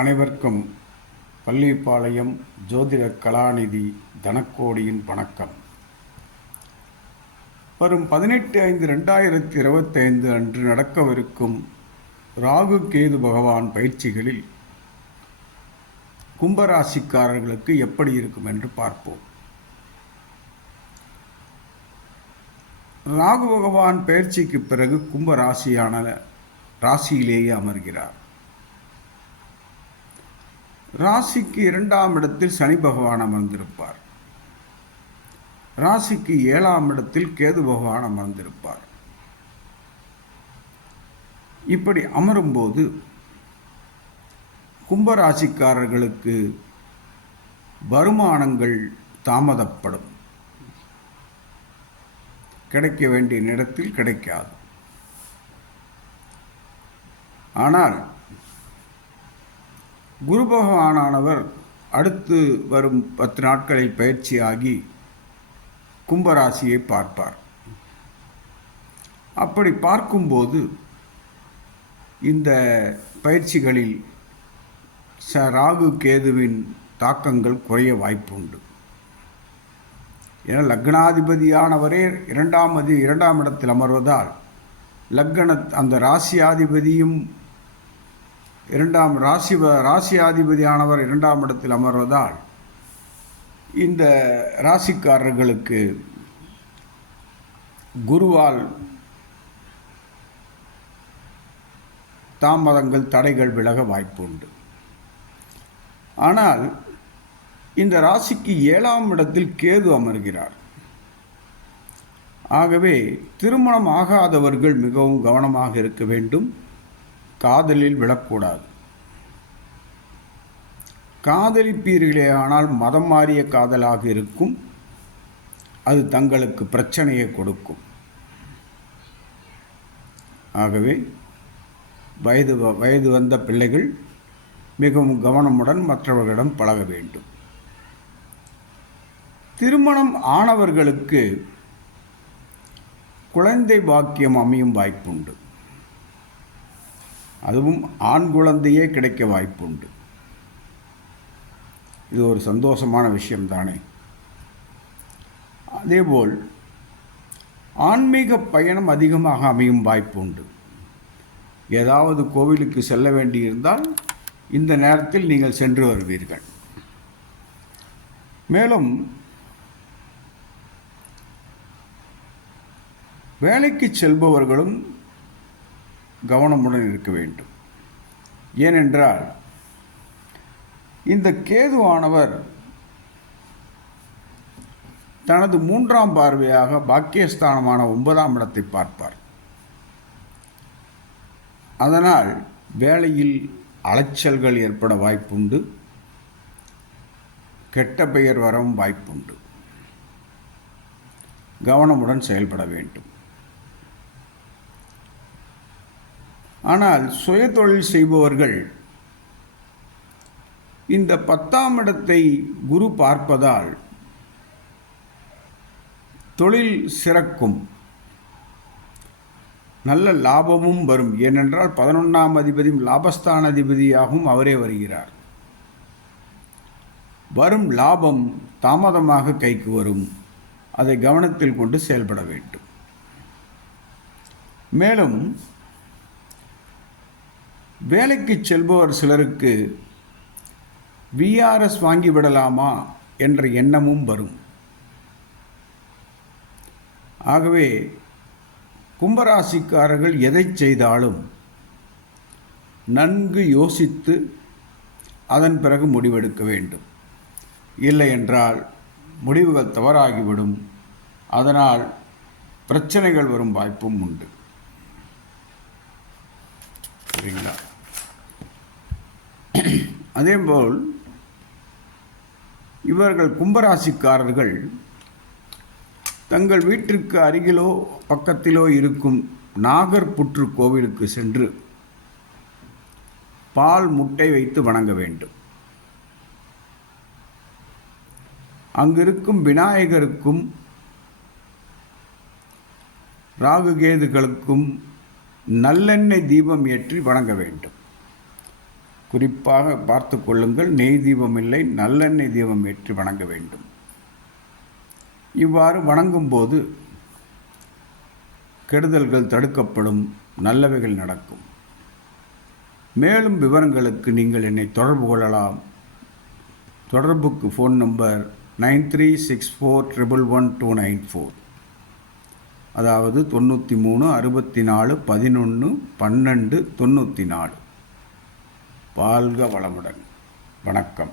அனைவருக்கும் பள்ளிப்பாளையம் ஜோதிட கலாநிதி தனக்கோடியின் வணக்கம். வரும் பதினெட்டு ஐந்து ரெண்டாயிரத்தி இருபத்தைந்து அன்று நடக்கவிருக்கும் ராகு கேது பகவான் பயிற்சிகளில் கும்பராசிக்காரர்களுக்கு எப்படி இருக்கும் என்று பார்ப்போம். ராகு பகவான் பயிற்சிக்கு பிறகு கும்ப ராசியான ராசியிலேயே அமர்கிறார். ராசிக்கு இரண்டாம் இடத்தில் சனி பகவான் அமர்ந்திருப்பார். ராசிக்கு ஏழாம் இடத்தில் கேது பகவான் அமர்ந்திருப்பார். இப்படி அமரும்போது கும்பராசிக்காரர்களுக்கு வருமானங்கள் தாமதப்படும். கிடைக்க வேண்டிய நேரத்தில் கிடைக்காது. ஆனால் குரு பகவானானவர் அடுத்து வரும் பத்து நாட்களில் பயிற்சியாகி கும்பராசியை பார்ப்பார். அப்படி பார்க்கும்போது இந்த பயிற்சிகளில் ச ராகு கேதுவின் தாக்கங்கள் குறைய வாய்ப்புண்டு. ஏன்னா லக்னாதிபதியானவரே இரண்டாம் அதி இரண்டாம் இடத்தில் அமர்வதால் லக்ன அந்த ராசியாதிபதியும் இரண்டாம் ராசி ராசியாதிபதியானவர் இரண்டாம் இடத்தில் அமர்வதால் இந்த ராசிக்காரர்களுக்கு குருவால் தாமதங்கள் தடைகள் விலக வாய்ப்புண்டு. ஆனால் இந்த ராசிக்கு ஏழாம் இடத்தில் கேது அமர்கிறார். ஆகவே திருமணம் ஆகாதவர்கள் மிகவும் கவனமாக இருக்க வேண்டும். காதலில் விழக்கூடாது. காதலிப்பீர்களே ஆனால் மதம் மாறிய காதலாக இருக்கும். அது தங்களுக்கு பிரச்சனையை கொடுக்கும். ஆகவே வயது வயது வந்த பிள்ளைகள் மிகவும் கவனமுடன் மற்றவர்களிடம் பழக வேண்டும். திருமணம் ஆனவர்களுக்கு குழந்தை பாக்கியம் அமையும் வாய்ப்புண்டு. அதுவும் ஆண் குழந்தையே கிடைக்க வாய்ப்புண்டு. இது ஒரு சந்தோஷமான விஷயம்தானே. அதேபோல் ஆன்மீக பயணம் அதிகமாக அமையும் வாய்ப்பு உண்டு ஏதாவது கோவிலுக்கு செல்ல வேண்டியிருந்தால் இந்த நேரத்தில் நீங்கள் சென்று வருவீர்கள். மேலும் வேலைக்கு செல்பவர்களும் கவனமுடன் இருக்க வேண்டும். ஏனென்றால் இந்த கேதுவானவர் தனது மூன்றாம் பார்வையாக பாக்கியஸ்தானமான ஒன்பதாம் இடத்தை பார்ப்பார். அதனால் வேலையில் அலைச்சல்கள் ஏற்பட வாய்ப்புண்டு. கெட்ட பெயர் வரவும் வாய்ப்புண்டு. கவனமுடன் செயல்பட வேண்டும். ஆனால் சுயதொழில் செய்பவர்கள் இந்த பத்தாம் இடத்தை குரு பார்ப்பதால் தொழில் சிறக்கும். நல்ல லாபமும் வரும். ஏனென்றால் பதினொன்றாம் அதிபதியும் லாபஸ்தான அதிபதியாகவும் அவரே வருகிறார். வரும் லாபம் தாமதமாக கைக்கு வரும். அதை கவனத்தில் கொண்டு செயல்பட வேண்டும். மேலும் வேலைக்கு செல்பவர் சிலருக்கு விஆர்எஸ் வாங்கிவிடலாமா என்ற எண்ணமும் வரும். ஆகவே கும்பராசிக்காரர்கள் எதை செய்தாலும் நன்கு யோசித்து அதன் பிறகு முடிவெடுக்க வேண்டும். இல்லை என்றால் முடிவுகள் தவறாகிவிடும். அதனால் பிரச்சனைகள் வரும் வாய்ப்பும் உண்டு. சரிங்களா அதேபோல் இவர்கள் கும்பராசிக்காரர்கள் தங்கள் வீட்டிற்கு அருகிலோ பக்கத்திலோ இருக்கும் நாகர்புற்று கோவிலுக்கு சென்று பால் முட்டை வைத்து வணங்க வேண்டும். அங்கிருக்கும் விநாயகருக்கும் ராகுகேதுகளுக்கும் நல்லெண்ணெய் தீபம் ஏற்றி வணங்க வேண்டும். குறிப்பாக பார்த்து கொள்ளுங்கள் நெய் தீபம் இல்லை நல்லெண்ணெய் தீபம் ஏற்றி வணங்க வேண்டும். இவ்வாறு வணங்கும்போது கெடுதல்கள் தடுக்கப்படும் நல்லவைகள் நடக்கும். மேலும் விவரங்களுக்கு நீங்கள் என்னை தொடர்பு கொள்ளலாம். தொடர்புக்கு phone number nine three six four triple one two nine four. அதாவது தொண்ணூற்றி மூணு அறுபத்தி நாலு பதினொன்று பன்னெண்டு தொண்ணூற்றி நாலு. வாழ்க வளமுடன். வணக்கம்.